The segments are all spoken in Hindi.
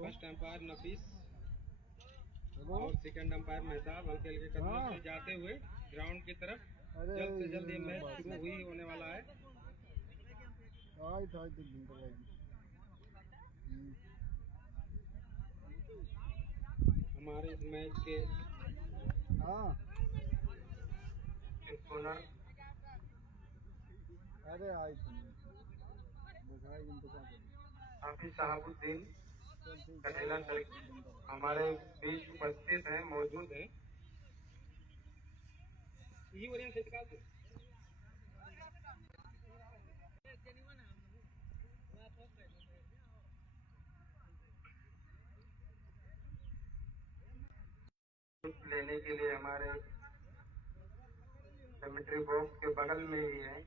फर्स्ट अंपायर नफीस और सेकंड अंपायर मेहताब हल्के हल्के कदमों से जाते हुए ग्राउंड की तरफ। जल्द से जल्द ये मैच शुरू हुई होने वाला है। हमारे इस मैच के स्पिनर हाफिज शहाबुद्दीन कटेला हमारे बीच उपस्थित हैं, मौजूद हैं। लेने के लिए हमारे कमेंट्री बॉक्स के बगल में ही है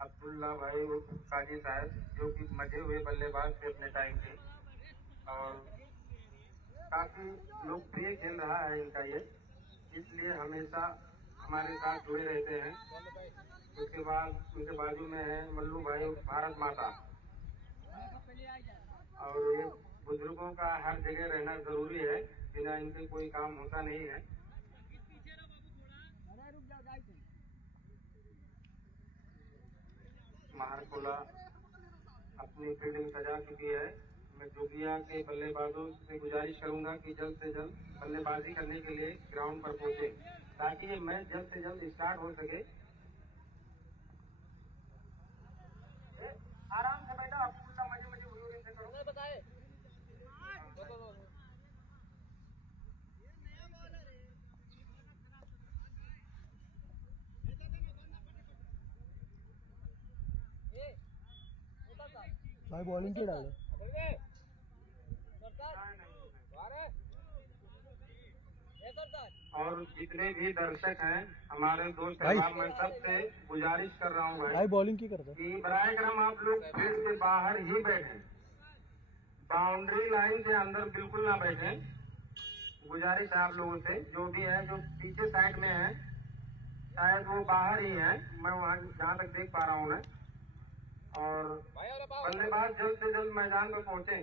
अब्दुल्ला भाई उर्फ काजी साहब, जो कि मजे हुए बल्लेबाज थे अपने टाइम के और काफी लोकप्रिय खेल रहा है इनका ये, इसलिए हमेशा हमारे साथ जुड़े रहते हैं। उसके बाद उनके बाजू में है मल्लू भाई भारत माता। और ये बुजुर्गों का हर जगह रहना जरूरी है, बिना इनके कोई काम होता नहीं है। महारकोला अपनी फील्डिंग सजा चुकी है। मैं जोगिया के बल्लेबाजों से गुजारिश करूंगा कि जल्द से जल्द बल्लेबाजी करने के लिए ग्राउंड पर पहुंचे, ताकि ये मैच जल्द से जल्द स्टार्ट हो सके। आराम से बैठा, अब्दुल्ला मजे मजे हुई से करो। बताए भाई बॉलिंग क्यों डाले? और जितने भी दर्शक हैं हमारे दोस्त अहबाब, मैं सबसे गुजारिश कर रहा हूँ भाई बॉलिंग क्यों करते? कि बराए करम आप लोग फील्ड के बाहर ही बैठें, बाउंड्री लाइन से अंदर बिल्कुल ना बैठें। गुजारिश है आप लोगों से, जो भी है जो पीछे साइड में है शायद वो बाहर ही है, मैं वहाँ जहाँ तक देख पा रहा हूँ मैं। और बल्लेबाज जल्द से जल्द मैदान में पहुंचे।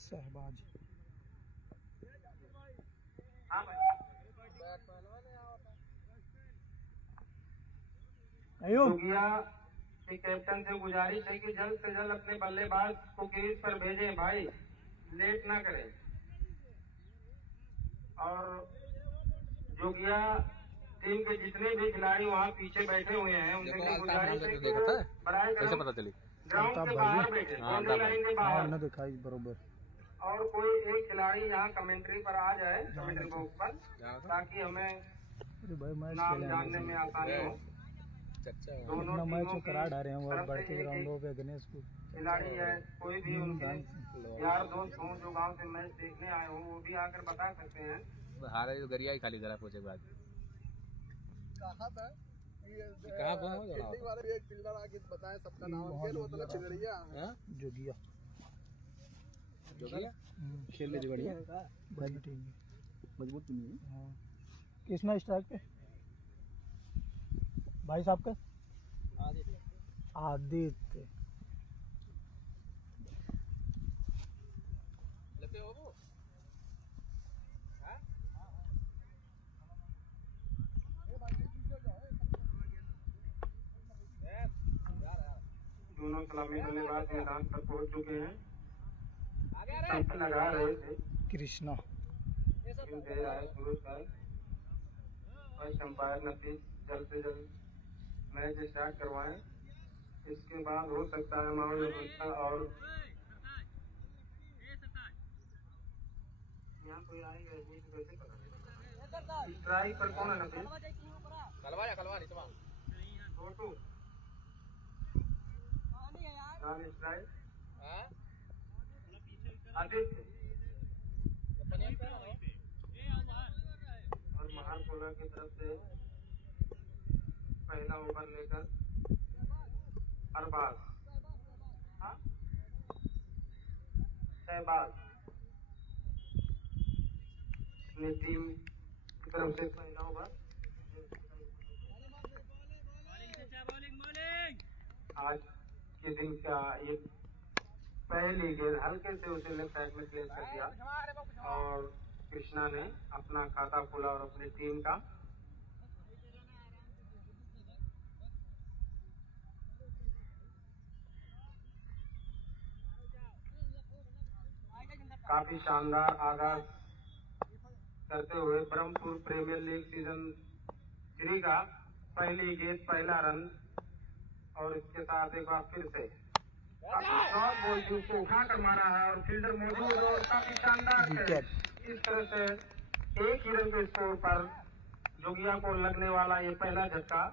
शहबाज जोगिया के कैप्टन से गुजारिश है कि जल्द से जल्द अपने बल्लेबाज को क्रीज पर भेजें भाई, लेट ना करें। और जोगिया टीम के जितने भी खिलाड़ी वहाँ पीछे बैठे हुए हैं उनसे गुजारिश है कि बराए ग्राउंड के बाहर बैठे, बाउंड्री लाइन के बाहर दिखाई बरोबर। और कोई एक खिलाड़ी यहाँ कमेंट्री पर आ जाए, कमेंट्री बॉक्स पर, ताकि हमें नाम जानने में आसानी हो। दोनों मैच करा टीमों रहे हैं की बढ़ के तरफ ग्राउंडों से पे गणेश को खिलाड़ी है, कोई भी उनके यार दोस्त हों जो गांव से मैच देखने आए हों, वो भी आकर बता सकते हैं। हारे तो गरिया ही खाली करा पहुंचे के बाद कहाँ वाले एक फील्डर आके बताए सबका नाम खेल होता है चिड़िया जोगिया जोगिया खेल ले बढ़िया भाई टीम मजबूत टीम है। हां किसना स्ट्राइक पे भाई साहब का आदित्य लेते हो वो दोनों सलामी बल्लेबाज मैदान पर पहुंच चुके हैं, सब लगा रहे थे। कृष्णा दे रहा है सूरज भाई और अंपायर नफीस जल्द से जल्द मैच स्टार्ट करवाएं। इसके बाद हो सकता है माहौल और यहाँ कोई आएगा नहीं तो कैसे पता। स्ट्राइक पर कौन है नफीस? कलवा नहीं तो छोटू नॉन स्ट्राइक आदित्य और महारकोला की तरफ से पहला ओवर लेकर अरबाज शहबाज अपनी टीम की तरफ से पहला ओवर। आज के दिन का ये पहली गेंद हल्के से उसे लेफ्ट साइड में प्लेस कर दिया और कृष्णा ने अपना खाता खोला और अपनी टीम का काफी शानदार आगाज करते हुए ब्रह्मपुर प्रीमियर लीग सीजन 3 का पहली गेंद पहला रन और इसके साथ एक बार फिर से काफी शॉर्ट बॉल थी उसको उठाकर मारा है और फील्डर मौजूद और काफी शानदार कैच। इस तरह से एक ही रन के स्कोर पर जोगिया को लगने वाला ये पहला झटका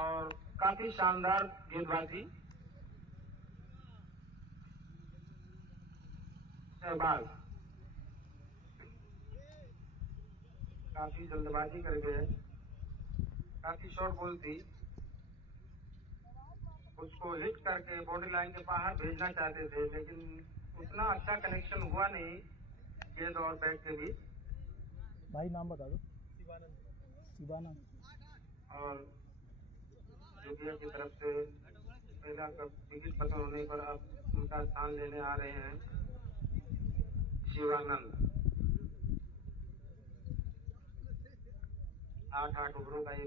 और काफी शानदार गेंदबाजी शहबाज काफी जल्दबाजी कर गए काफी शॉर्ट बॉल थी उसको हिट करके बॉडी लाइन के बाहर भेजना चाहते थे लेकिन उतना अच्छा कनेक्शन हुआ नहीं गेंद और बैट के बीच। भाई नाम बता दो। शिवानंद। और जोगिया की तरफ से पहला विकेट पतन होने पर अब उनका स्थान लेने आ रहे हैं शिवानंद। 8 ओवरों का ये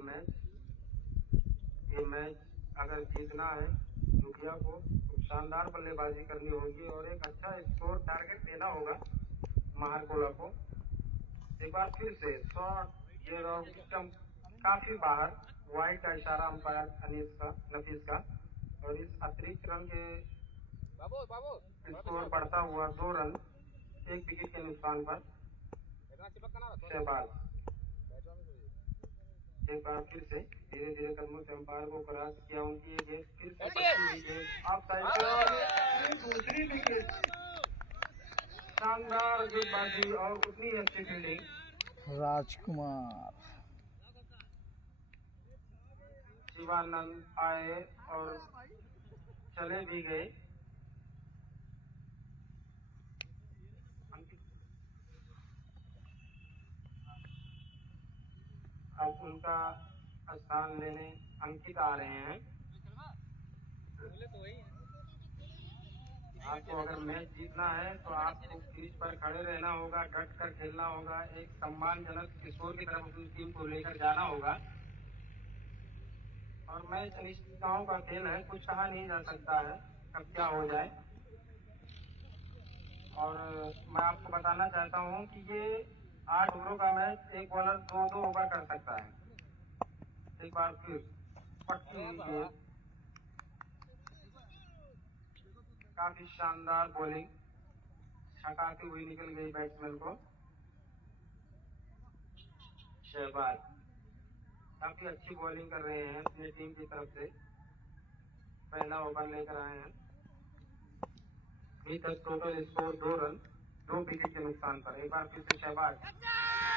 मैच अगर जीतना है जोगिया को तो शानदार बल्लेबाजी करनी होगी और एक अच्छा स्कोर टारगेट देना होगा महारकोला को। एक बार फिर से शॉर्ट गेंद और स्टंप काफी बाहर वाइड का इशारा अंपायर नफीस का और इस अतिरिक्त रन के स्कोर बढ़ता हुआ 2 रन 1 विकेट के नुकसान पर शहबाज। एक बार फिर से धीरे धीरे कदमों से अंपायर को क्रॉस किया उनकी गेंद फिर से पकड़ी हुई गेंद ऑफ साइड और दूसरी विकेट। शानदार गेंदबाजी और उतनी अच्छी फील्डिंग। राजकुमार शिवानंद आए और चले भी गए। अब उनका स्थान लेने अंकित आ रहे हैं। आपको अगर मैच जीतना है तो आपको क्रीज पर खड़े रहना होगा डट कर खेलना होगा एक सम्मानजनक स्कोर की तरफ अपनी टीम को लेकर जाना होगा और मैच अनिश्चितताओं का खेल है कुछ कहा नहीं जा सकता है कब क्या हो जाए। और मैं आपको बताना चाहता हूं कि ये 8 ओवरों का मैच एक बॉलर 2-2 ओवर कर सकता है। एक बार फिर पक्की हुई गेंद काफी शानदार बॉलिंग छकाती हुई निकल गई बैट्समैन को। शहबाज काफी अच्छी बॉलिंग कर रहे हैं अपनी टीम की तरफ से पहला ओवर लेकर आए हैं। अभी तक टोटल स्कोर 2 रन 2 विकेट के नुकसान पर। एक बार फिर से शहबाज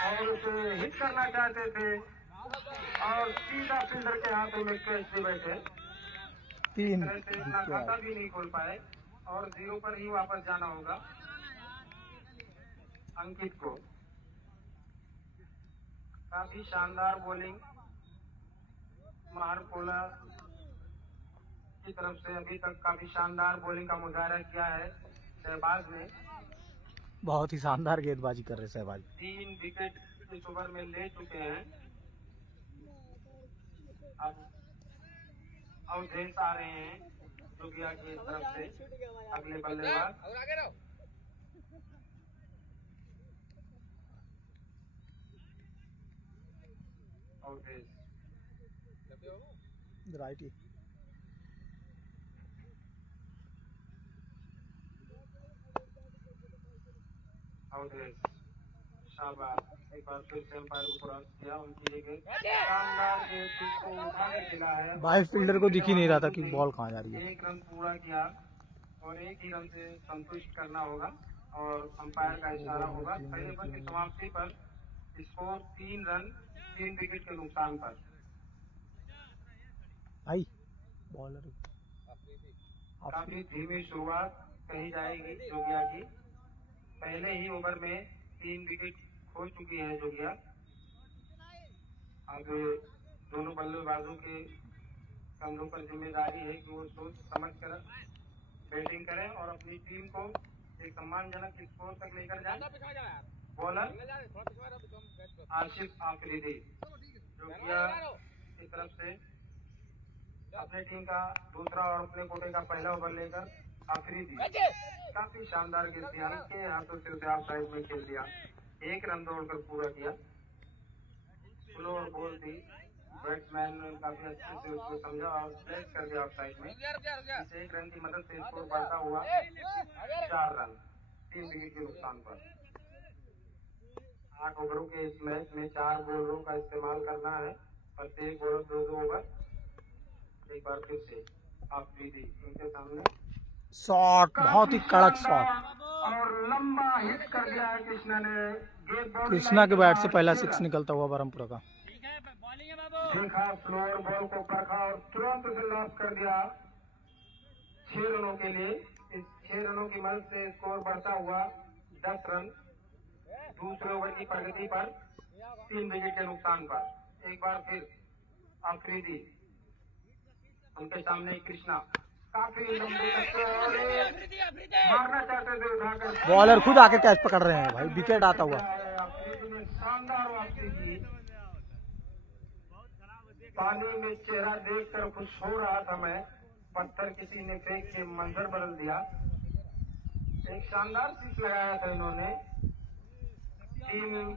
और उसे हिट करना चाहते थे और सीधा फील्डर के हाथों में कैच से बैठे 3 तरह से इतना खाता भी नहीं खोल पाए और 0 पर ही वापस जाना होगा अंकित को। काफी शानदार बॉलिंग महारकोला की तरफ से अभी तक काफी शानदार बॉलिंग का मुजाहरा किया है शहबाज ने। बहुत ही शानदार गेंदबाजी कर रहे शहबाज। 3 विकेट इस ओवर में ले चुके हैं। अब अवधेश आ रहे हैं जोगिया की तरफ से अगले बल्लेबाज। अवधेश राइटी अवधेश शाबाश। एक बार फिर से अंपायर को क्रॉस किया उनकी शानदार गेंद को उठा के खेला है। भाई फील्डर को दिख ही नहीं रहा था कि बॉल कहाँ जा रही है। 1 रन पूरा किया और 1 ही रन से संतुष्ट करना होगा और अंपायर का इशारा होगा पहले ओवर की समाप्ति पर स्कोर 3 रन 3 विकेट के नुकसान पर। आई बॉलर काफी धीमी शुरुआत कही जाएगी जोगिया की। पहले ही ओवर में 3 विकेट खो चुकी है जोगिया। अब दोनों बल्लेबाजों के कंधों पर जिम्मेदारी है कि वो सोच समझ कर बैटिंग करें और अपनी टीम को एक सम्मानजनक स्कोर तक लेकर जाएं। बॉलर आसिफ आफरीदी जो किया की तरफ से अपने टीम का दूसरा और अपने कोटे का पहला ओवर लेकर आफरीदी काफी शानदार गेंद थी, हल्के हाथों से उसे ऑफ साइड में खेल दिया, 1 रन दौड़कर पूरा किया। स्लो बॉल थी, बैट्समैन काफी अच्छे से उसको समझा और प्लेस कर दिया ऑफ साइड में। इस 1 रन की मदद से स्कोर बढ़ता हुआ 4 रन 3 विकेट के नुकसान पर। 8 ओवरों के इस मैच में 4 बॉलरों का इस्तेमाल करना है, प्रत्येक बॉलर 2-2 ओवर। एक बार फिर से आफरीदी उनके सामने शॉट, बहुत ही कड़क शॉट और लंबा हिट कर दिया है कृष्णा ने। कृष्णा के बैट से पहला 6 निकलता हुआ बरमपुरा का। देखा स्लोअर बॉल को परखा और तुरंत उसे लॉस कर दिया 6 रनों के लिए। इस 6 रनों की मदद से स्कोर बढ़ता हुआ 10 रन दूसरे ओवर की प्रगति पर 3 विकेट के नुकसान पर। एक बार फिर आफरीदी उनके सामने कृष्णा काफी लंबे मारना चाहते थे उठाकर, बॉलर खुद आके कैच पकड़ रहे हैं भाई, विकेट आता हुआ। आफरीदी ने शानदार वापसी की। पानी में चेहरा देखकर खुश हो रहा था मैं, पत्थर किसी ने फेंक के मंजर बदल दिया। एक शानदार पिच लगाया था इन्होंने, टीम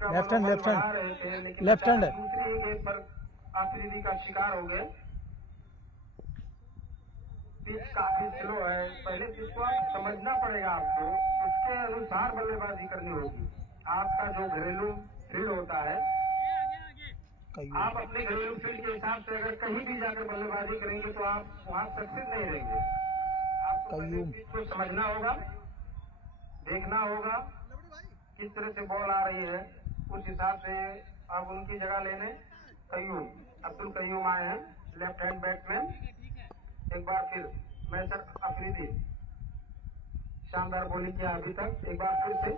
का लेफ्ट हैंड, लेफ्ट बढ़ा हैंड, रहे थे, लेकिन लेफ्ट हैंड है। दूसरी गेंद पर आफरीदी का शिकार हो गए। पिच काफी स्लो है, पहले पिच को समझना पड़ेगा आपको, उसके अनुसार बल्लेबाजी करनी होगी। आपका जो घरेलू फील्ड होता है, आप अपने घरेलू फील्ड के हिसाब से अगर कहीं भी जाकर बल्लेबाजी करेंगे तो आप वहाँ सक्सेस नहीं रहेंगे। आपको पहले पिच को समझना होगा, देखना होगा किस तरह से बॉल आ रही है, उस हिसाब से आप उनकी जगह लेने कयूम अब्दुल कयूम आए हैं, लेफ्ट हैंड बैट्समैन। एक बार फिर मैसर अफरीदी शानदार बॉलिंग किया अभी तक, एक बार फिर से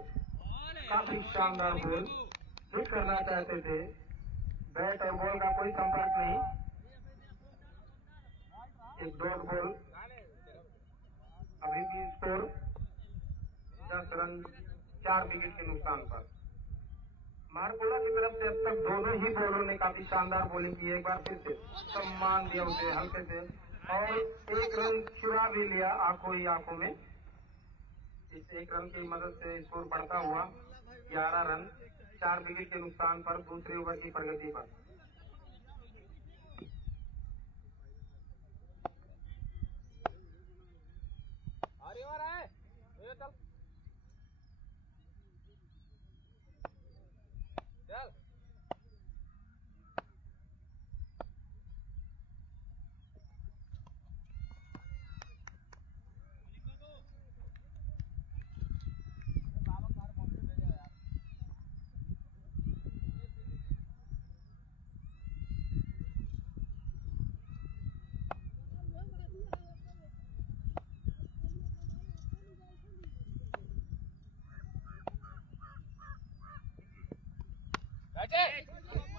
काफी शानदार बॉल हिट करना चाहते थे, बैट और बॉल का कोई संपर्क नहीं। एक डॉट बॉल, अभी भी स्कोर 10 रन 4 विकेट के नुकसान पर। मारकोला की तरफ से अब तक दोनों ही बॉलरों ने काफी शानदार बॉलिंग की है। एक बार फिर से सम्मान दिया उसे हल्के से और 1 रन चुरा भी लिया आंखों ही आंखों में। इस 1 रन की मदद से स्कोर बढ़ता हुआ 11 रन 4 विकेट के नुकसान पर दूसरे ओवर की प्रगति पर।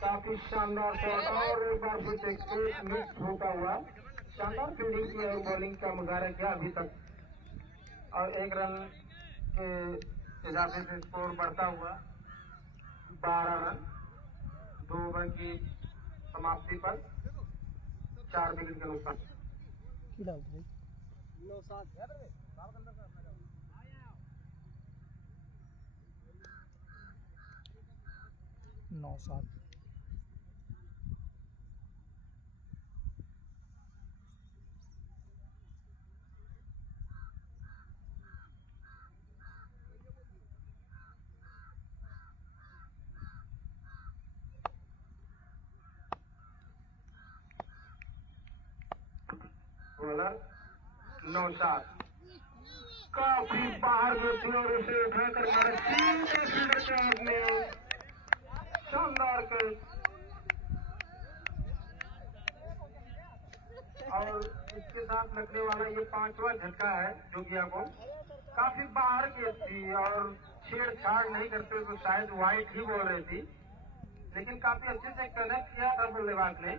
काफी शानदार शॉट और एक बार फिर से स्ट्रेट मिस होता हुआ शानदार फील्डिंग की और बॉलिंग का मुजाहरा किया अभी तक, और 1 रन के इजाफे से स्कोर बढ़ता हुआ 12 रन 2 ओवर की समाप्ति पर 4 विकेट के नुकसान। नौशाद बॉलर नौशाद काफी बाहर में थी और उसे उठाकर मारे सीधे फील्डर के हाथ में, शानदार कैच। और इसके साथ लगने वाला ये 5वां झटका है जोगिया को। काफी बाहर की थी और छेड़छाड़ नहीं करते तो शायद वाइट ही बोल रही थी, लेकिन काफी अच्छे से कनेक्ट किया था बल्लेबाज ने,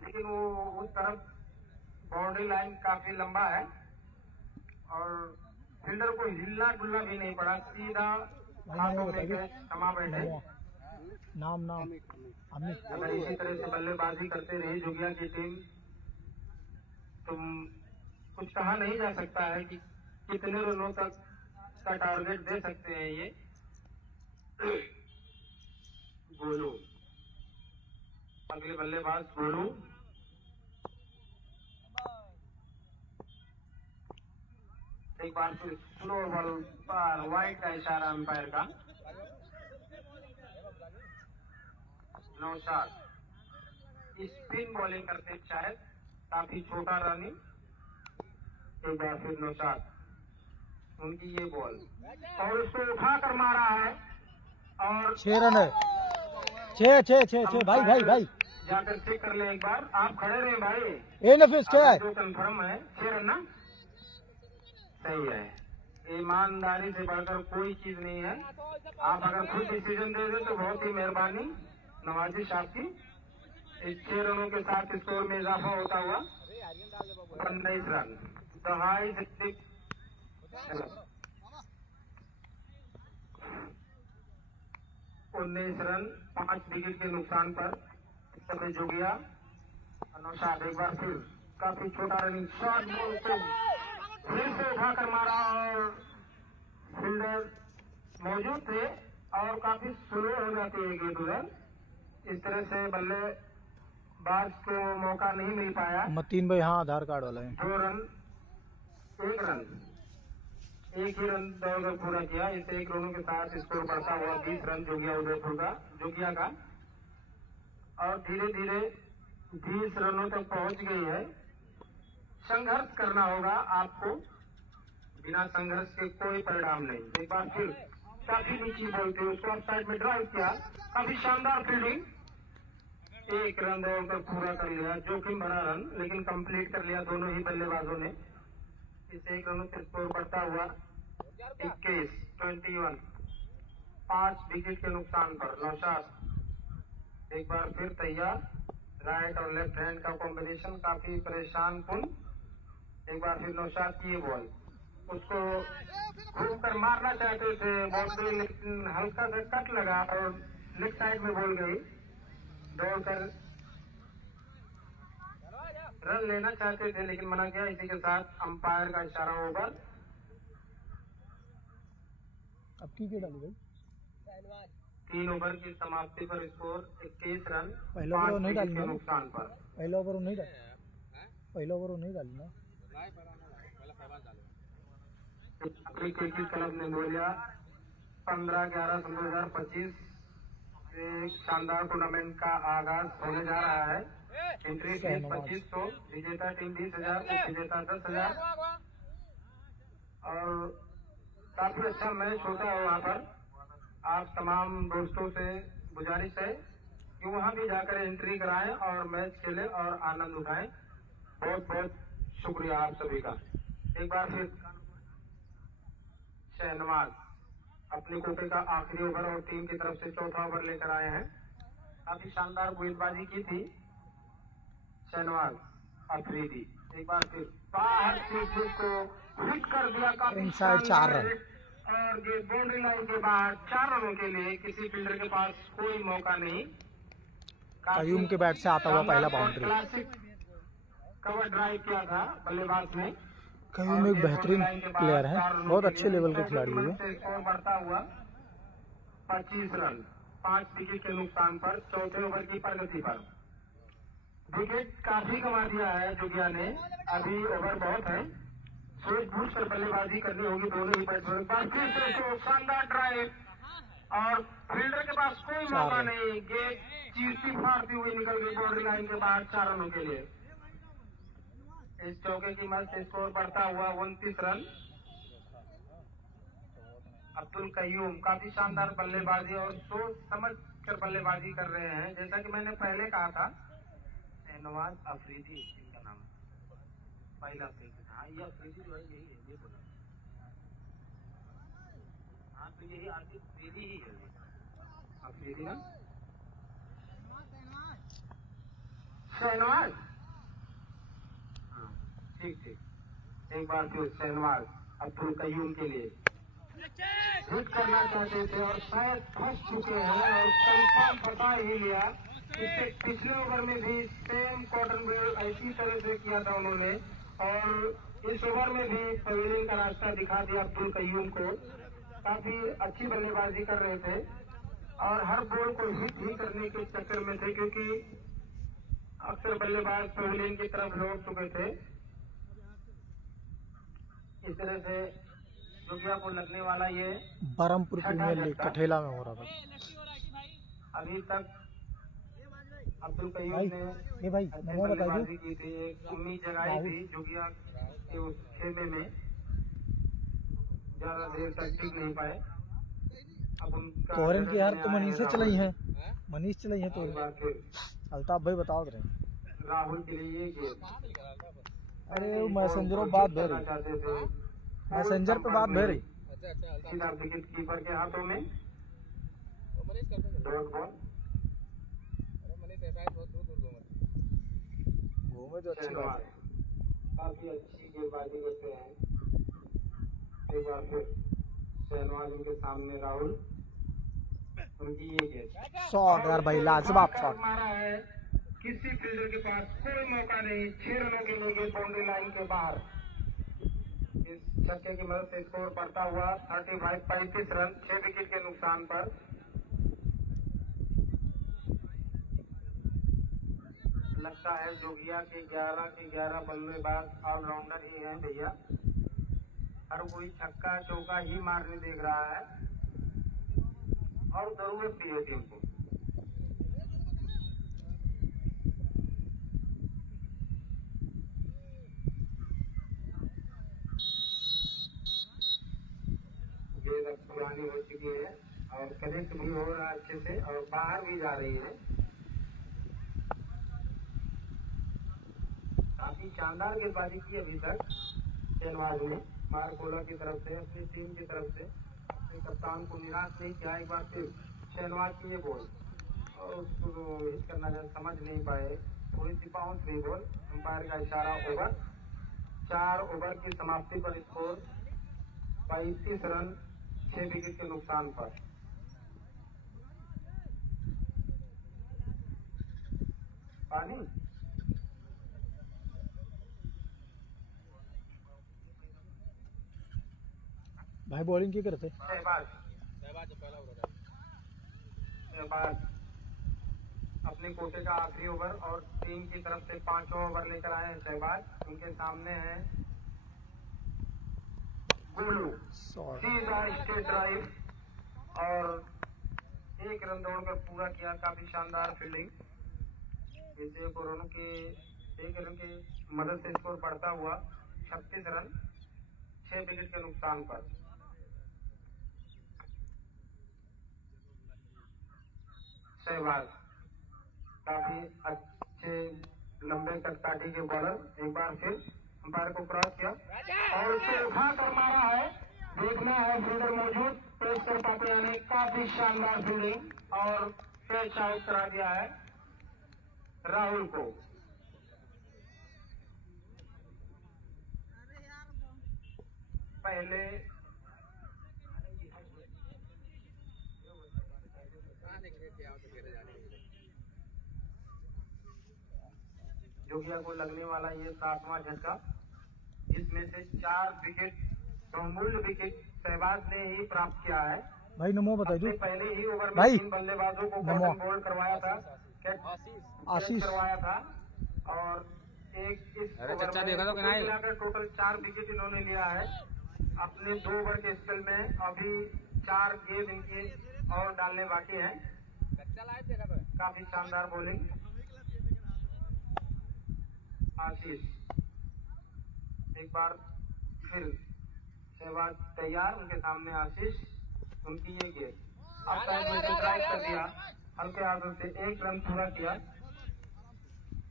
लेकिन वो उस तरफ बाउंड्री लाइन काफी लंबा है और फील्डर को हिलना डुलना भी नहीं पड़ा, सीधा हाथों में कैच थमा बैठे। नाम अमित। अगर इसी तरह से बल्लेबाजी करते रही जोगिया की टीम तो कुछ कहा नहीं जा सकता है कि कितने रनों तक का टारगेट दे सकते हैं ये। गोलू, अगले बल्लेबाज गोलू। एक बार फिर स्लो बॉल पर वाइड का इशारा अंपायर का। नौशाद स्पिन बॉलिंग करते शायद, काफी छोटा रनिंग। एक बार फिर नौशाद, उनकी ये बॉल और उसको उठा कर मारा है और 6 रन है। 6 भाई जाकर चेक कर ले एक बार, आप खड़े रहे भाई। ए नफीस क्या है? जो कंफर्म है 6 रन ना, सही है। ईमानदारी से बढ़कर कोई चीज नहीं है। आप अगर खुद डिसीजन दे दे तो बहुत ही मेहरबानी नवाजी साहब की। इस 6 रनों के साथ स्कोर में इजाफा होता हुआ 19 रन। दहाई 19 रन 5 विकेट के नुकसान पर इस समय जोगिया। नौशाद एक बार फिर काफी छोटा रनिंग शॉट, बॉल को फिर से उठाकर मारा और फील्डर मौजूद थे और काफी स्लो हो जाती है गेंद उधर। इस तरह से बल्लेबाज को मौका नहीं मिल पाया। मतीन भाई हाँ आधार कार्ड वाला है। 2 रन 1 रन, एक ही रन दौड़कर पूरा किया। इस 1 रनों के साथ स्कोर बढ़ता हुआ 20 रन जोगिया का और धीरे धीरे 20 रनों तक पहुंच गई है। संघर्ष करना होगा आपको, बिना संघर्ष के कोई परिणाम नहीं। एक बार फिर काफी नीची बॉल थी, उसको ऑफ साइड में ड्राइव किया, काफी शानदार फील्डिंग। 1 रन दौड़कर पूरा कर लिया, जोखिम भरा रन लेकिन कंप्लीट कर लिया दोनों ही बल्लेबाजों ने। इस 1 रनों से स्कोर बढ़ता हुआ 21 5 विकेट के नुकसान पर। नौशाद एक बार फिर तैयार, राइट और लेफ्ट हैंड का कॉम्बिनेशन काफी परेशान कुन। एक बार फिर नौशाद की ये बॉल, उसको घूम कर मारना चाहते थे बाउंड्री लेकिन हल्का सा कट लगा और लेफ्ट साइड में बॉल गई। दौड़कर रन लेना चाहते थे लेकिन मना किया। इसी के साथ अंपायर का इशारा ओवर। अब की डाली भाई? 3 ओवर की समाप्ति पर स्कोर 21 रन पहला 5 ओवर नहीं विकेट डाली के ना? नुकसान पर। पहला ओवर नहीं डाली ना? क्रिकेट क्लब ने बोलिया 15/11/2025 से शानदार टूर्नामेंट का आगाज होने जा रहा है। एंट्री फीस 2500, विजेता टीम 20,000, उप विजेता 10,000 और काफी अच्छा मैच होता है वहाँ पर। आप तमाम दोस्तों से गुजारिश है कि वहाँ भी जाकर एंट्री कराएं और मैच खेलें और आनंद उठाएं। बहुत बहुत शुक्रिया आप सभी का। एक बार फिर शहनवाज अपने कोटे का आखिरी ओवर और टीम की तरफ से चौथा ओवर लेकर आए हैं। काफी शानदार गेंदबाजी की थी शहनवाज अफरीदी। एक बार फिर बाहर से को हिट कर दिया, काफी इनसाइड 4 रन और ये बाउंड्री लाइन के बाद 4 रनों के लिए किसी फील्डर के पास कोई मौका नहीं। कयूम के बैट से आता हुआ पहला बाउंड्री। क्लासिक कवर ड्राइव किया था बल्लेबाज ने। कयूम एक बेहतरीन प्लेयर है, बहुत अच्छे लेवल के खिलाड़ी है। स्कोर बढ़ता हुआ 25 रन 5 विकेट के नुकसान पर चौथे ओवर की प्रगति पर। विकेट काफी कमा दिया है जोगिया ने, अभी ओवर बहुत है। सोच बूझ कर बल्लेबाजी करनी होगी दोनों ही बैट्समैन। फिर से शानदार ड्राइव और फील्डर के पास कोई मौका नहीं, गेंद चीरती फाड़ती हुई निकल गई बाउंड्री लाइन के बाद 4 रनों के लिए। इस चौके की मदद से स्कोर बढ़ता हुआ 29 रन। अब्दुल कयूम काफी शानदार बल्लेबाजी और सोच समझ कर बल्लेबाजी कर रहे हैं। जैसा कि मैंने पहले कहा था, शहनवाज अफरीदी इनका नाम है, पहला अफरीदी था। ये अफरीदी जो है यही है, ये बोला। हाँ तो यही आसिफ अफरीदी ही है, अफरीदी ना शहनवाज। हाँ एक बार फिर शहनवाज अब्दुल कयूम के लिए हिट करना चाहते थे और शायद फंस चुके हैं और कंफर्म बता ही लिया। इससे पिछले ओवर में भी सेम कॉटन बॉल ऐसी तरह से किया था उन्होंने और इस ओवर में भी पवेलियन का रास्ता दिखा दिया अब्दुल कयूम को। काफी अच्छी बल्लेबाजी कर रहे थे और हर बॉल को हिट ही करने के चक्कर में थे, क्योंकि अक्सर बल्लेबाज पवेलियन की तरफ लौट चुके थे। इस तरह से जोगिया को लगने वाला ये बरमपुर प्रीमियर लीग कठेला में हो रहा था। अभी तक अब्दुल कयूम भाई, ने ये भाई अच्छी नमो बता दो। बल्लेबाजी की थी, एक उम्मीद जगाई थी जोगिया के उस खेमे में, ज्यादा देर तक टिक नहीं पाए। अब उनका तोहरन की यार तो मनीष से चलाई है, हैं? मनीष चलाई है तो एक बार फिर अल्ताफ भाई बताओ रहे। राहुल के लिए ये गेम अरे वो मैसेंजरों बात भर रही, चाहते थे, मैसेंजर पे बात भर रही। अच्छा अच्छा अल्ताफ सीधा विकेट कीपर के हाथों में वो मनीष कर देंगे। Dot ball. अरे मनीष ऐसा है बहुत दूर दूर घूमे। घूमे तो अच्छी बात है। काफी अच्छी गेंदबाजी करते हैं। एक बार फिर शहनवाज उनके सामने, राहुल उनकी ये गेंद शॉट यार भाई, लाजवाब शॉट। मारा है, किसी फील्डर के पास कोई मौका नहीं, 6 रनों के लिए बाउंड्री लाइन के बाहर। इस छक्के की मदद से स्कोर बढ़ता हुआ 35 रन 6 विकेट के नुकसान पर। लगता है जोगिया के 11 बल्लेबाज ऑलराउंडर ही हैं भैया, हर कोई छक्का चौका ही मारने देख रहा है और जरूरत भी है टीम को। गेंद अब पुरानी हो चुकी है और कनेक्ट भी हो रहा है अच्छे से और बाहर भी जा रही है। काफी शानदार गेंदबाजी की अभी तक शहनवाज ने, मार्कोला की तरफ से, अपनी टीम की तरफ से अपने कप्तान को निराश नहीं किया। एक बार फिर शहनवाज की ये बॉल और उसको हिट करना समझ नहीं पाए, थोड़ी सी बाउंस हुई बॉल। अंपायर का इशारा ओवर। 4 ओवर की समाप्ति पर स्कोर 35 रन 6 विकेट के नुकसान पर। पानी भाई बॉलिंग क्यों करते? शहबाज सहवाज जो पहला ओवर था। शहबाज अपने कोटे का आखिरी ओवर और टीम की तरफ से 5वां ओवर लेकर आए हैं शहबाज। उनके सामने है गुल्लू, शॉट सीधा स्ट्रेट ड्राइव और 1 रन दौड़कर पूरा किया। काफी शानदार फील्डिंग। इस 1 रन की मदद से स्कोर बढ़ता हुआ 36 रन 6 विकेट के नुकसान पर। शहबाज काफी अच्छे लंबे कटकाठी के बॉलर। एक बार फिर अंपायर को क्रॉस किया और उसे उठा कर मारा है। देखना है फील्डर मौजूद पेश कर पाते हैं, यानी काफी शानदार फील्डिंग और कैच आउट करा दिया है राहुल को। पहले जोगिया को लगने वाला ये 7वां झटका, जिसमें से 4 विकेट बहुमूल्य विकेट शहबाज ने ही प्राप्त किया है। भाई नमो बता दो। अपने पहले ही ओवर में भाई, 3 बल्लेबाजों को नमो। कॉटन बॉल करवाया था, आशीष करवाया था और एक इस अरे ओवर चच्चा में देखा तो कि नहीं? मिलाकर टोटल 4 विकेट इन्होंने लिया है। अपने 2 ओवर के स्पेल में अभी 4 गेंद इनके और डालने बाकी हैं। कच्चा लाइव देखा तो है। काफी शानदार बॉलिंग। आशीष एक बार फिर शहबाज तैयार, उनके सामने आशीष, उनकी ये गेंद अब साइड में से ड्राइव कर दिया, हल्के हाथों से 1 रन पूरा किया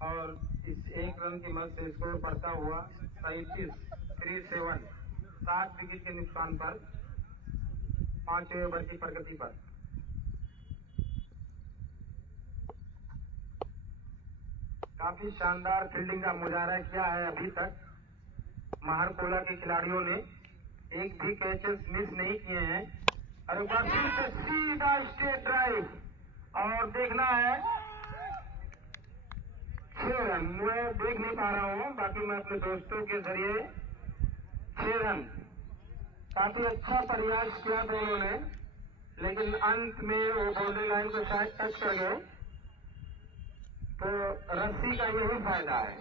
और इस 1 रन की मदद से स्कोर बढ़ता हुआ 37 7 विकेट के नुकसान पर 5वें ओवर की प्रगति पर। काफी शानदार फील्डिंग का मुजाहरा किया है अभी तक महारकोला के खिलाड़ियों ने एक भी कैचेस मिस नहीं किए हैं। और एक बार फिर से सीधा स्ट्रेट ड्राइव और देखना है 6 रन। मैं देख नहीं पा रहा हूँ, बाकी मैं अपने दोस्तों के जरिए 6 रन। काफी अच्छा प्रयास किया दोनों ने, लेकिन अंत में वो बाउंड्री लाइन को शायद टच कर गए। तो रस्सी का यही फायदा है,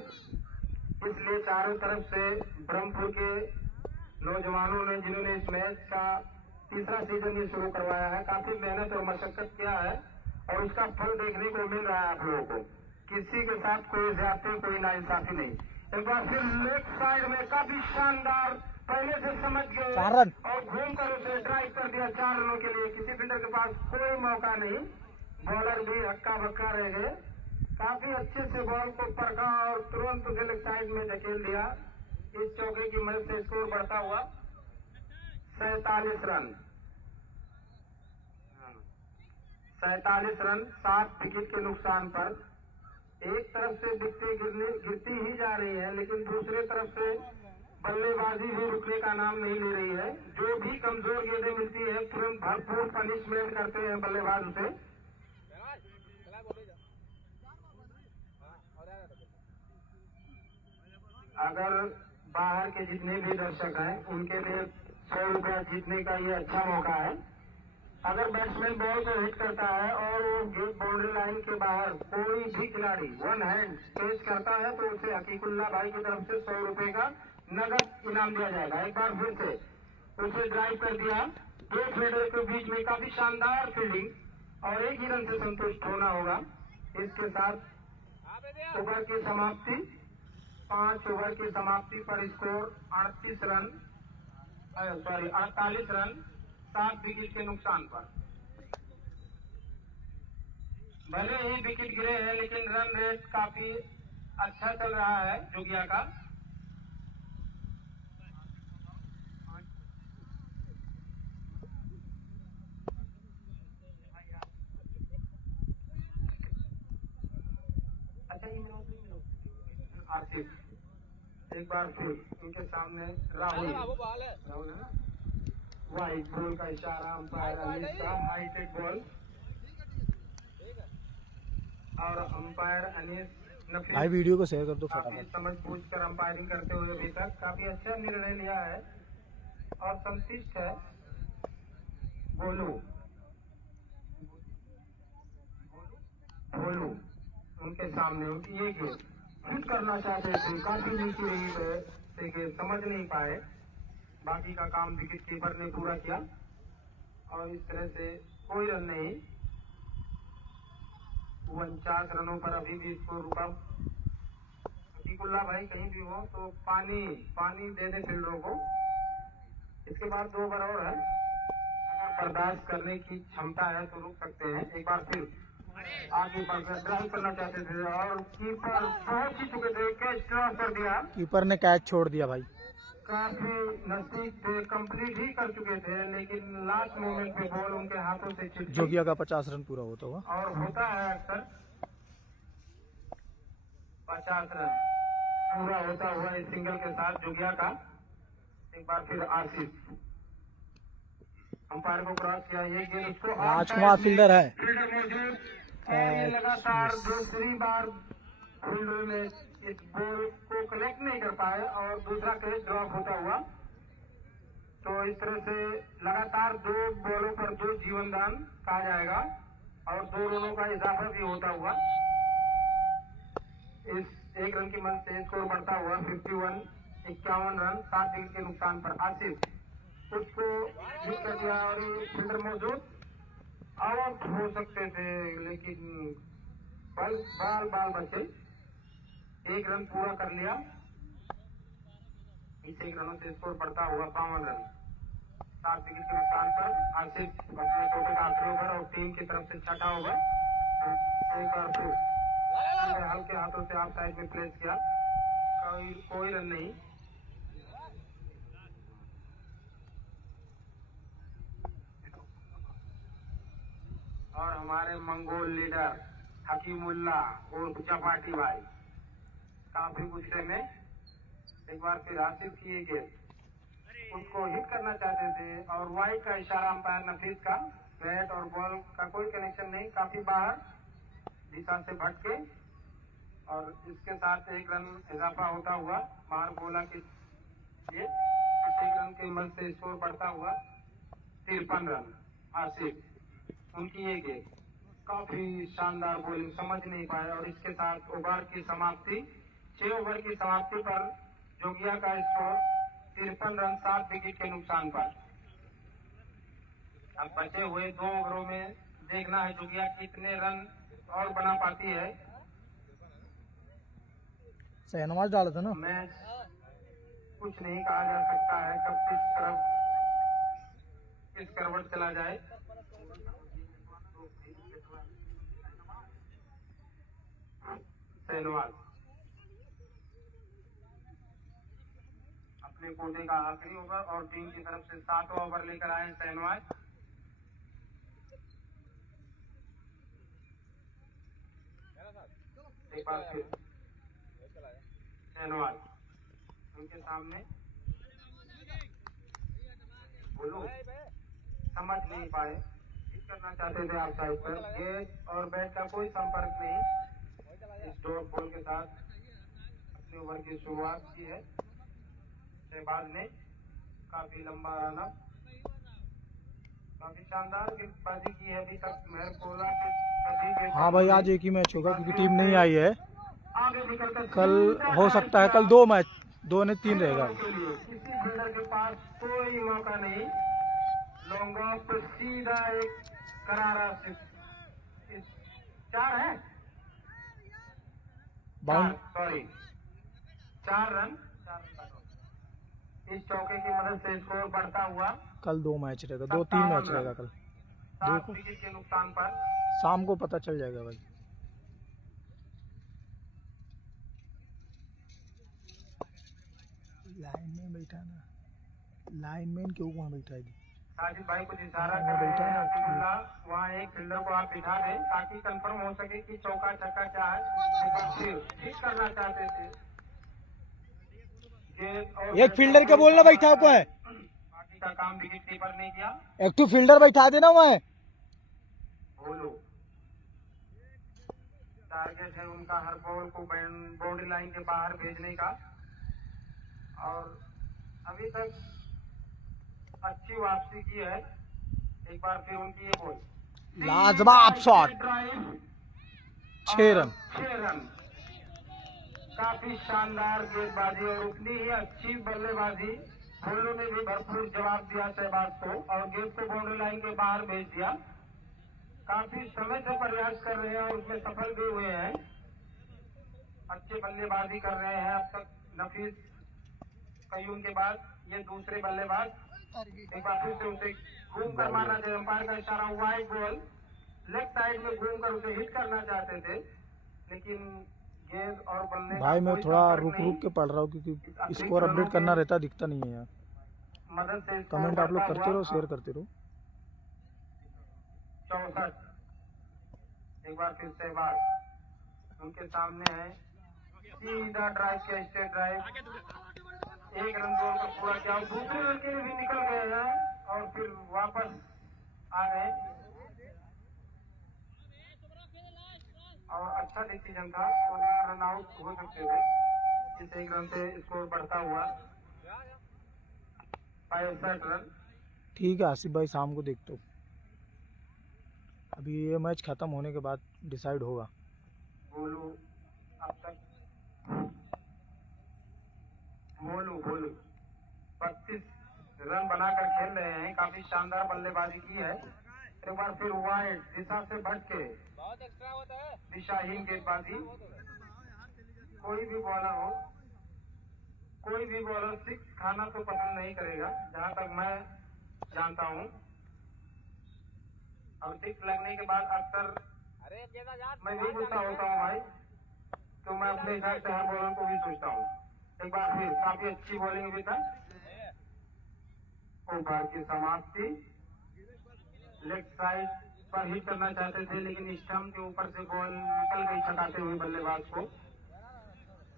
इसलिए चारों तरफ से ब्रह्मपुर के नौजवानों ने, जिन्होंने इस मैच का तीसरा सीजन ही शुरू करवाया है, काफी मेहनत और मशक्कत किया है और उसका फल देखने को मिल रहा है आप लोगों को। किसी के साथ कोई ज्यादती, कोई नाइंसाफी नहीं। एक बार फिर लेफ्ट साइड में काफी शानदार, पहले से समझ गए 4 रन और घूमकर उसे ड्राइव कर दिया 4 रनों के लिए। किसी फील्डर के पास कोई मौका नहीं, बॉलर भी हक्का बक्का रह गए। काफी अच्छे से बॉल को परखा और तुरंत उसे लेफ्ट साइड में धकेल दिया। इस चौके की मदद से स्कोर बढ़ता हुआ 47 रन। 47 रन 7 विकेट के नुकसान पर। एक तरफ से विकेटें गिरती ही जा रही है, लेकिन दूसरे तरफ से बल्लेबाजी भी रुकने का नाम नहीं ले रही है। जो भी कमजोर गेंदें मिलती है, तुरंत भरपूर पनिशमेंट करते हैं बल्लेबाज उसे। अगर बाहर के जितने भी दर्शक हैं, उनके लिए 100 रुपया जीतने का ये अच्छा मौका है। अगर बैट्समैन बॉल को हिट करता है और वो गेट बाउंड्री लाइन के बाहर कोई भी खिलाड़ी वन हैंड कैच करता है, तो उसे हकीकुल्ला भाई की तरफ से 100 रुपए का नगद इनाम दिया जाएगा। एक बार फिर से उसे ड्राइव कर दिया, 2 फील्डर के बीच में काफी शानदार फील्डिंग और एक ही रन से संतुष्ट होना होगा। इसके साथ ओवर की समाप्ति, 5 ओवर की समाप्ति पर स्कोर 38 रन, 48 रन 7 विकेट के नुकसान पर। भले ही विकेट गिरे हैं, लेकिन रन रेट काफी अच्छा चल रहा है जोगिया का। आसिफ एक बार फिर उनके सामने राहुल है ना, वाइट बॉल का इशारा अंपायर अनिस का, हाइटेड बॉल और अंपायर अनिस भाई वीडियो को शेयर कर दो काफी फटाफट। समझ बूझ कर अंपायरिंग करते हुए अभी तक काफी अच्छा निर्णय लिया है और संतुष्ट है। बोलू बोलू उनके सामने उनकी ये गेंद हिट करना चाहते थे, काफी नीचे ही समझ नहीं पाए। बाकी का काम विकेट कीपर ने पूरा किया और इस तरह से कोई रन नहीं। 49 रनों पर अभी भी स्कोर रुका। हकीकुल्ला भाई कहीं भी हो तो पानी दे दे फील्डरों को। इसके बाद 2 ओवर और है, अगर बर्दाश्त करने की क्षमता है तो रुक सकते हैं। एक बार फिर आगे बढ़कर ड्राइव करना चाहते थे और कीपर पहुंच ही चुके थे, कैच ड्रॉप कर दिया। कीपर ने कैच छोड़ दिया भाई। काफी नजदीक थे, कंप्लीट ही कर चुके थे, लेकिन लास्ट मोमेंट पे बॉल उनके हाथों से छिटकी। जोगिया का 50 रन पूरा होता हुआ और होता है अक्सर 50 रन पूरा होता हुआ इस सिंगल के साथ जोगिया का। एक बार फिर आसिफ अंपायर को क्रॉस किया, ये गेंद उसको राजकुमार फील्डर है। फील्डर मौजूद और ये लगातार दूसरी बार फील्डर ने इस बॉल को कलेक्ट नहीं कर पाए और दूसरा कैच ड्रॉप होता हुआ। तो इस तरह से लगातार 2 बॉलों पर 2 जीवनदान कहा जाएगा और 2 रनों का इजाफा भी होता हुआ। इस 1 रन की मदद से स्कोर बढ़ता हुआ 51 रन 7 विकेट के नुकसान पर। आसिफ उसको हिट कर दिया और फील्डर मौजूद, आउट हो सकते थे, लेकिन बाल बचे। 1 रन पूरा कर लिया। इस 1 रनों से स्कोर बढ़ता हुआ 52 रन 7 विकेट के नुकसान पर। आसिफ अपने टोटल का आखिरी ओवर और टीम की तरफ से 6ठा ओवर। एक बार फिर हल्के हाथों से आप साइड में प्लेस किया, कोई रन नहीं। और हमारे मंगोल लीडर हकीमुल्ला उर्फ चपाटी भाई काफी गुस्से में। एक बार फिर आसिफ की ये गेंद, उसको हिट करना चाहते थे और वाइड का इशारा अंपायर नफीस का। बैट और बॉल का कोई कनेक्शन नहीं, काफी बाहर दिशा से भटके और इसके साथ एक रन इजाफा होता हुआ बाहर बोला के लिए 1 रन के मद से स्कोर बढ़ता हुआ 53 रन। आसिफ उनकी ये गेंद काफी शानदार बॉलिंग, समझ नहीं पाए और इसके साथ ओवर की समाप्ति। 6 ओवर की समाप्ति पर जोगिया का स्कोर 53 रन 7 विकेट के नुकसान पर। अब बचे हुए 2 ओवरों में देखना है जोगिया कितने रन और बना पाती है। शहनवाज डाला था ना। मैच कुछ नहीं कहा जा सकता है, कब किस करवट चला जाए। शहनवाज अपने कोटे का आखिरी ओवर और टीम की तरफ से 7वां ओवर लेकर आए शहनवाज। एक बार फिर शहनवाज उनके सामने, बोलो समझ नहीं पाए, हिट करना चाहते थे आप साइड पर। गेंद और बैट का कोई संपर्क नहीं। इस डॉट बॉल के साथ अपने ओवर की शुरुआत की है शहबाज ने। काफी लंबा रन, काफी शानदार गेंदबाजी की है अभी तक मेहर कोला के सभी। हाँ भाई, आज एक ही मैच होगा क्योंकि टीम नहीं आई है। आगे निकलकर कल हो सकता है, कल 2 मैच, 2 नहीं 3 रहेगा। किसी फील्डर के पास कोई मौका नहीं। लॉन्ग ऑफ पे सीधा एक करारा सिक्स। 4 है, सॉरी 4 रन। इस चौके की मदद से स्कोर बढ़ता हुआ कल 2 मैच रहेगा, 2-3 मैच रहेगा कल। 7 विकेट के नुकसान पर। शाम को पता चल जाएगा भाई। लाइनमैन बैठा ना, लाइनमैन क्यों वहाँ बैठा है? साजिद भाई कुछ इशारा कर रहे हैं अब्दुल्ला, वहाँ एक फील्डर को आप बिठा दें ताकि कंफर्म हो सके कि चौका छक्का क्या है। ठीक करना चाहते थे। एक फील्डर के बोलना बैठा को है, बाकी का काम विकेट कीपर ने किया। एक तो फील्डर बैठा देना वहाँ। बोलो टारगेट है उनका हर बॉल को बाउंड्री लाइन के बाहर भेजने का और अभी तक अच्छी वापसी की है। एक बार फिर उनकी ये बॉल, लाजवाब शॉट, 6 रन। काफी शानदार गेंदबाजी और उतनी ही अच्छी बल्लेबाजी। बॉलों ने भी भरपूर जवाब दिया शहबाज को और गेंद को बाउंड्री लाइन के बाहर भेज दिया। काफी समय से प्रयास कर रहे हैं और उसमें सफल भी हुए हैं। अच्छे बल्लेबाजी कर रहे हैं अब तक नफीस कयूम के बाद ये दूसरे बल्लेबाज। एक बार फिर से उसे घूम कर मारना चाहिए, अंपायर का इशारा। वाइड बॉल लेफ्ट साइड में घूम कर उसे हिट करना चाहते थे लेकिन गेंद और बल्ले भाई मैं थोड़ा रुक के पढ़ रहा हूँ क्योंकि स्कोर अपडेट करना रहता, दिखता नहीं है यार। मदद से कमेंट आप लोग करते रहो, शेयर करते रहो। 64। एक बार फिर शहबाज उनके सामने है, सीधा ड्राइव किया, स्ट्रेट ड्राइव। 1 रन जोड़ कर पूरा किया और दूसरे रन के लिए भी निकल गए हैं और फिर वापस आ गए और अच्छा डिसीजन था और रन आउट हो सकते थे। इस 1 रन से स्कोर बढ़ता हुआ 65 रन। ठीक है आसिफ भाई, शाम को देखते हो, अभी ये मैच खत्म होने के बाद डिसाइड होगा। बोलू अब तक बोलू 32 रन बनाकर खेल रहे हैं, काफी शानदार बल्लेबाजी की है। एक बार फिर वाइड दिशा से भटके, बहुत एक्स्ट्रा होता है दिशाहीन गेंदबाजी। कोई भी बॉलर हो, कोई भी बॉलर 6 खाना तो पसंद नहीं करेगा जहां तक मैं जानता हूं। और 6 लगने के बाद अक्सर मैं भी गुस्सा होता हूं भाई, तो मैं अपने हिसाब से हर बॉलर को भी सोचता हूं। एक बार फिर काफी अच्छी बॉलिंग अभी तक। ओवर की समाप्ति, लेफ्ट साइड पर हिट करना चाहते थे लेकिन स्टंप के ऊपर से बॉल निकल गई छकाते हुए बल्लेबाज को।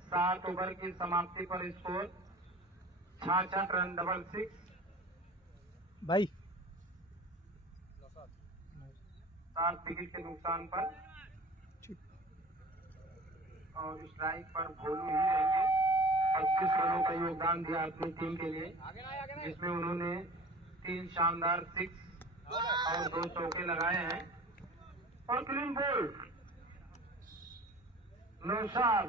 7 ओवर की समाप्ति पर स्कोर 66 रन, 66 भाई 7 विकेट के नुकसान पर। और स्ट्राइक पर भोलू ही रहेंगे। 25 रनों का योगदान दिया अपनी टीम के लिए, जिसमें उन्होंने 3 शानदार 6 और 2 चौके लगाए हैं। और clean bowled Naushad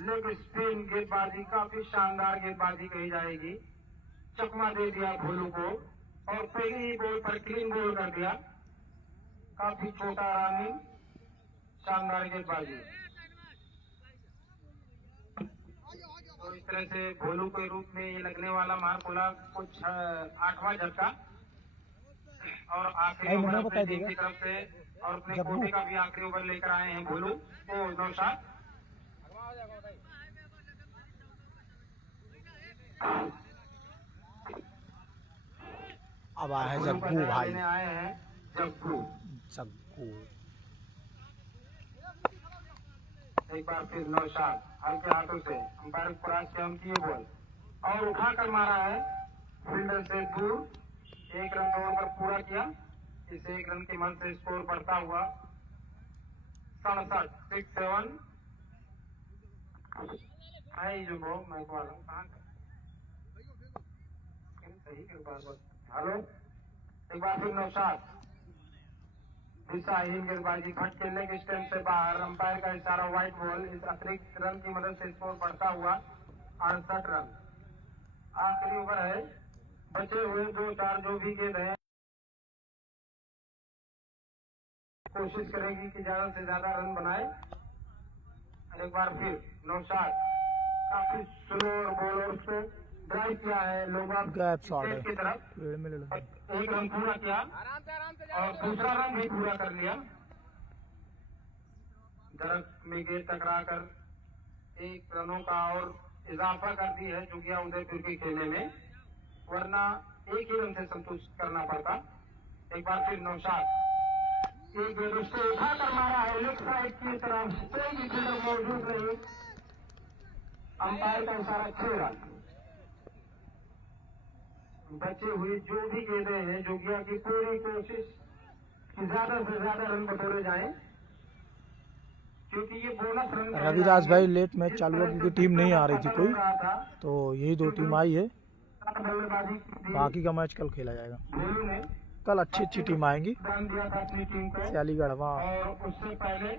leg spin गेंदबाजी, काफी शानदार गेंदबाजी कही जाएगी। चकमा दे दिया भोलू को और पहली ही बॉल पर क्लीन बोल्ड कर दिया। काफी छोटा रनिंग, शानदार गेंदबाजी। तो इस तरह से भोलू के रूप में ये लगने वाला मारकुला कुछ 8वां झटका। और आखिरी ओवर अपनी टीम की तरफ से और अपने कोटे का भी आखिरी ओवर लेकर आए हैं भोलू को नौशाद। अब आए हैं जग्गू भाई, आए हैं जग्गू। एक बार फिर नौशाद हल्के हाथों से अंपायर प्रयास किया उनकी ये बॉल और उठाकर मारा है फील्डर से दूर। 1 रन दौड़ पर पूरा किया। इस 1 रन के मन से स्कोर बढ़ता हुआ 67, 6-7 है। जो बहुत मैं कहाँ सही कर बार। हेलो, एक बार फिर नौशाद दिशाहीन गेंदबाजी, फटके लेग स्टैंप से बाहर। अंपायर का इशारा व्हाइट बॉल। इस अतिरिक्त रन की मदद से स्कोर बढ़ता हुआ 68 रन। आखिरी ओवर है, बचे हुए 2-4 जो भी गेंद है कोशिश करेगी कि ज्यादा से ज्यादा रन बनाए। एक बार फिर नौशाद काफी स्लो बॉल और उसको ड्राइव किया है लोग की तरफ। 1 रन पूरा किया और दूसरा रन भी पूरा कर लिया। दरख्त में गेंद टकराकर 1 रनों का और इजाफा कर दी है जो गया उदयपुर के खेलने में, वरना 1 ही रन से संतुष्ट करना पड़ता। एक बार फिर नौशाद एक गेंद उसको उठाकर मारा है लेग साइड की तरफ, कोई भी फील्डर मौजूद नहीं। अंपायर का इशारा 6 रन। बचे हुए जो भी गेंदें हैं जोगिया की पूरी कोशिश कि ज्यादा से ज्यादा रन बटोरे जाएं, क्योंकि ये बोनस रन। रविदास भाई लेट मैच चालू हुआ क्योंकि टीम नहीं आ रही थी कोई, तो यही 2 टीम आई है। बाकी का मैच कल खेला जाएगा। भोलू ने कल अच्छी टीम आएंगी। दान दिया था अपनी टीम को सियालीगढ़ वहाँ। और उससे पहले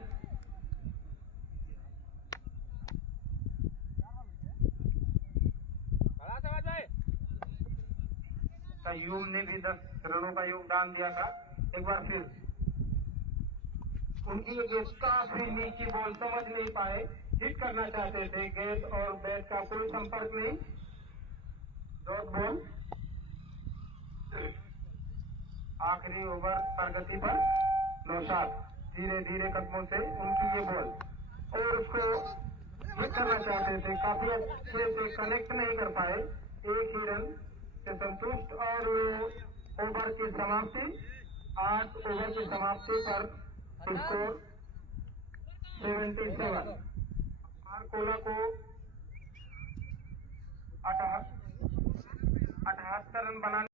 कयूम ने भी 10 रनों का योगदान दिया था। एक बार फिर उनकी ये गेंद काफी नीची बॉल, समझ नहीं पाए, हिट करना चाहते थे, गेंद और बैट का कोई संपर्क नहीं। Dot ball. आखिरी ओवर प्रगति पर नौशाद धीरे धीरे कदमों से उनकी ये बॉल और उसको हिट करना चाहते थे, काफी अच्छे से कनेक्ट नहीं कर पाए। 1 ही रन से संतुष्ट और ओवर की समाप्ति 8 ओवर की समाप्ति पर स्कोर 77। मारकोला को 78 रन बनाने